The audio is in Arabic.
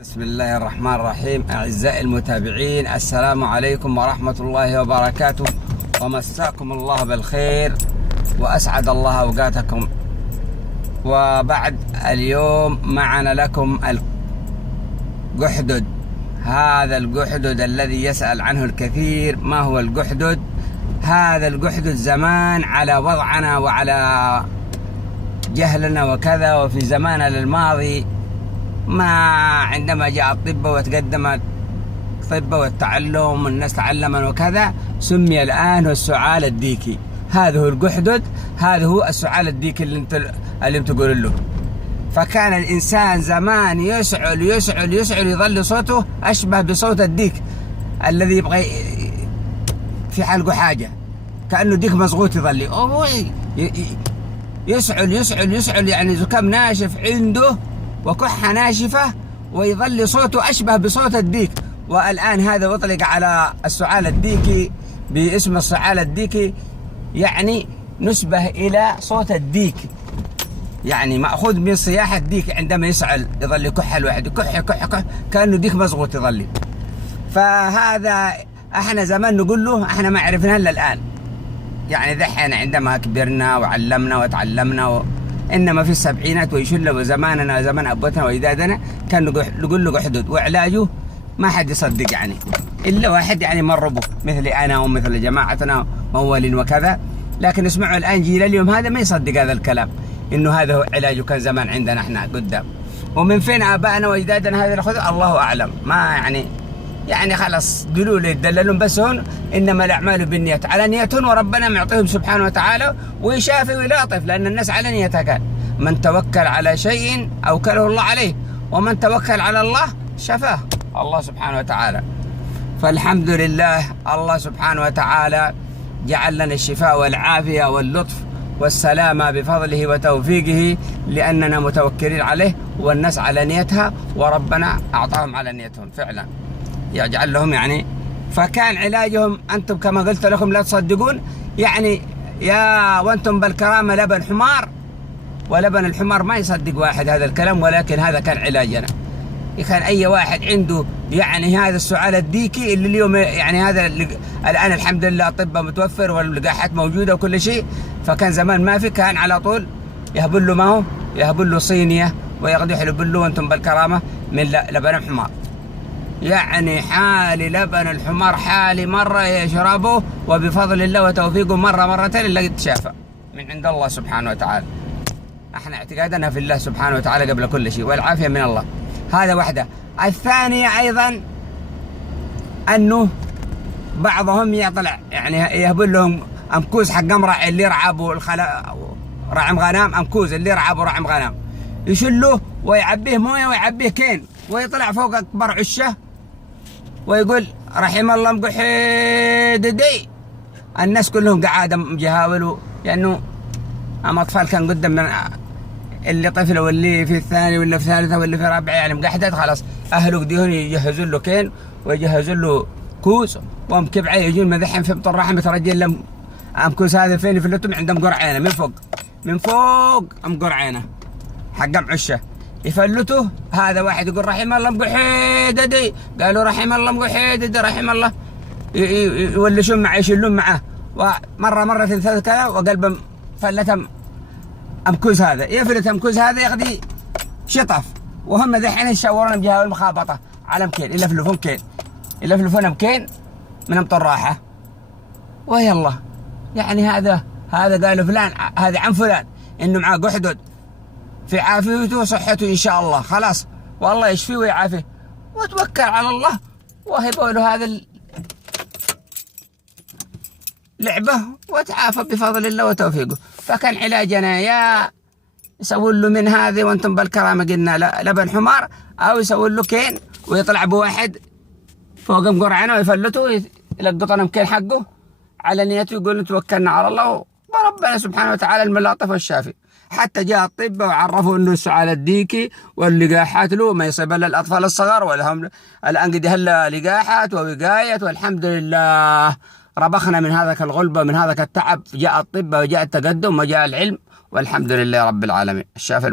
بسم الله الرحمن الرحيم. أعزائي المتابعين، السلام عليكم ورحمة الله وبركاته، ومساكم الله بالخير وأسعد الله أوقاتكم. وبعد اليوم معنا لكم الجحدد، هذا الجحدد الذي يسأل عنه الكثير. ما هو الجحدد؟ هذا الجحدد زمان على وضعنا وعلى جهلنا وكذا، وفي زماننا الماضي ما عندما جاء الطب وتقدم الطب والتعلم والناس تعلما وكذا، سمي الآن السعال الديكي. هذا هو الجحدد، هذا هو السعال الديكي اللي تقول له. فكان الإنسان زمان يسعل يسعل يسعل، يظل صوته أشبه بصوت الديك الذي يبغى في حلقه حاجة، كأنه ديك مضغوط، يظل يسعل يسعل يسعل، يعني زكام ناشف عنده وكحة ناشفة، ويظل صوته أشبه بصوت الديك. والآن هذا أطلق على السعال الديكي باسم السعال الديكي، يعني نسبة إلى صوت الديك، يعني مأخوذ من صياح الديك عندما يسعل، يظل يكح الواحد، يكح يكح يكح كأنه ديك مضغوط يظل. فهذا احنا زمان نقول له، احنا ما عرفنا إلا الآن، يعني ذحين عندما كبرنا وعلمنا وتعلمنا إنما في السبعينات ويشل، وزماننا زمان أبوتنا وإجدادنا كان نقول له جحدد، وعلاجه ما حد يصدق، يعني إلا واحد يعني مر به مثل أنا ومثل جماعتنا مول وكذا. لكن اسمعوا الآن جيل اليوم هذا ما يصدق هذا الكلام، إنه هذا هو علاجه. كان زمان عندنا إحنا قدام، ومن فين آبائنا وإجدادنا هذا الخذ الله أعلم. ما يعني خلاص قولوا لي يدللون بس هون، إنما الأعمال بالنيات، على نيتهم، وربنا معطيهم سبحانه وتعالى ويشافي ويلاطف، لأن الناس على نيتها. كان من توكل على شيء أوكله الله عليه، ومن توكل على الله شفاه الله سبحانه وتعالى. فالحمد لله، الله سبحانه وتعالى جعل لنا الشفاء والعافية واللطف والسلامة بفضله وتوفيقه، لأننا متوكلين عليه والناس على نيتها، وربنا أعطاهم على نيتهم فعلا، يجعل لهم يعني. فكان علاجهم، أنتم كما قلت لكم لا تصدقون، يعني يا وأنتم بالكرامة لبن حمار، ولبن الحمار ما يصدق واحد هذا الكلام، ولكن هذا كان علاجنا. كان أي واحد عنده يعني هذا السعال الديكي اللي اليوم يعني هذا الآن الحمد لله الطب متوفر واللقاحات موجودة وكل شيء، فكان زمان ما في، كان على طول يهبل له، ما هو يهبل له صينية ويقضي يحلبل له وأنتم بالكرامة من لبن الحمار. يعني حالي لبن الحمار حالي مرة يشربه، وبفضل الله وتوفيقه مرة مرتين اللي يتشافى من عند الله سبحانه وتعالى. احنا اعتقادنا في الله سبحانه وتعالى قبل كل شيء، والعافية من الله. هذا واحدة. الثانية أيضا أنه بعضهم يطلع يعني يهبل لهم أمكوز حق امرأة اللي يرعبوا رعم غنام، أمكوز اللي يرعبوا رعم غنام، يشلوه ويعبيه مويه ويعبيه كين، ويطلع فوق أكبر عشه ويقول رحم الله مقحددي. الناس كلهم قاعدة مجهاولوا، لأنه أما أطفال كان قدام من اللي طفل واللي في الثاني واللي في الثالثة واللي في رابعة يعني مقحدد، خلاص أهله قديهون يجهزون له كين ويجهزون له كوز، ومكبعة يجون مذحين في بطن رحمة رجل لهم أمكوز هذا فين يفلتهم عندهم قرعينه من فوق قرعينه حق عشه يفلته. هذا واحد يقول رحم الله مقحددي، قالوا رحم الله مقحددي رحم الله، يولشون معه يشيلون معه، ومرة ثلاثة كذا وقلبهم فلتهم أمكوز هذا، يفلت أمكوز هذا يقضي شطف، وهم ذحين يشاورون بجهة المخابطة على مكين، يلفلفون مكين من أمط الراحة، ويلا يعني هذا قالوا فلان هذا عن فلان إنه معاه جحدد في عافيته وصحته إن شاء الله، خلاص والله يشفيه ويعافيه، وتوكل على الله وهبوا له هذا اللعبة وتعافى بفضل الله وتوفيقه. فكان علاجنا يا يسوون له من هذه وانتم بالكرامة قلنا لبن حمار، أو يسوون له كين ويطلع بواحد فوق قرعنا ويفلته يلقطنا مكين حقه على نيته، يقول توكلنا على الله وربنا سبحانه وتعالى الملاطف والشافي. حتى جاء الطب وعرفوا انه السعال الديكي واللقاحات له ما يصيب الا الاطفال الصغار، ولهم الان قد هلا لقاحات ووقاية، والحمد لله ربخنا من هذاك الغلبة من هذاك التعب. جاء الطب وجاء التقدم وجاء العلم، والحمد لله رب العالمين. الشافي